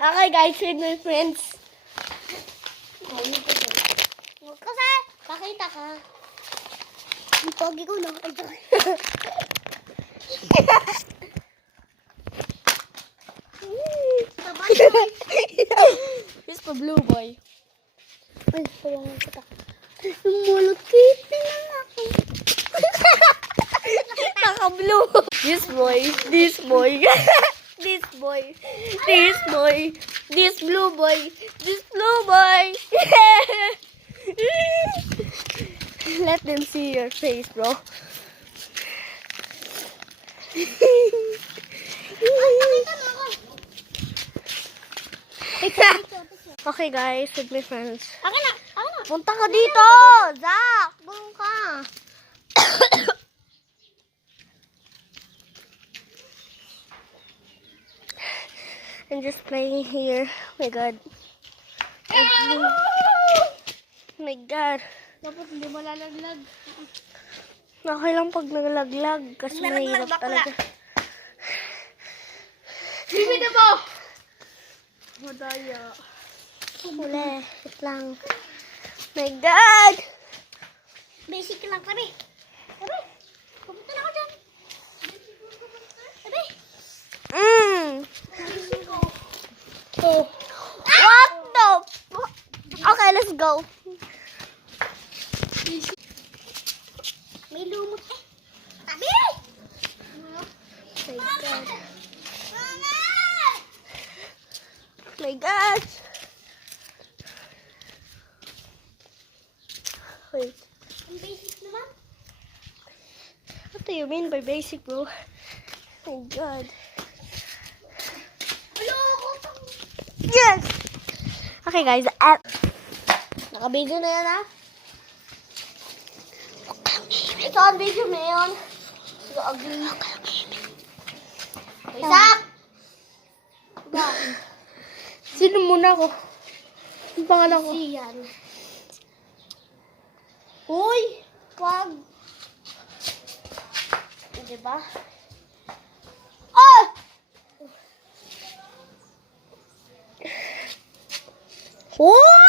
Okay guys, with my friends. Kasi, pakita ka. Ang pogi ko, no? Here's the blue boy. Ay, pawangan kita. Mulot kita lang ako. Naka-blue. This boy, this boy. This boy, this boy, this blue boy, this blue boy. Let them see your face, bro. Okay guys, with my friends. Punta ka dito! Zach! Doon ka! I'm just playing here. My God. My God. Dapat hindi mo lalaglag. Okay lang pag naglaglag. Kasi mahirap talaga. Bibida mo! Madaya. Uli. Wait lang. My God! Basic lang kami. Sabi, pumunta na ako dyan. Sabi. Oh. What the? Okay, let's go. May lumot eh. Sabi! My God. My God. Wait. Ang basic naman. What do you mean by basic, bro? My God. Yes! Okay, guys. Naka-video na yan, ha? Ito ang video na yun. Ito ang video. Isaac! Sino muna ako? Ang pangalan ko? Siyan. Uy! Wag! Diba? Ah! Oh!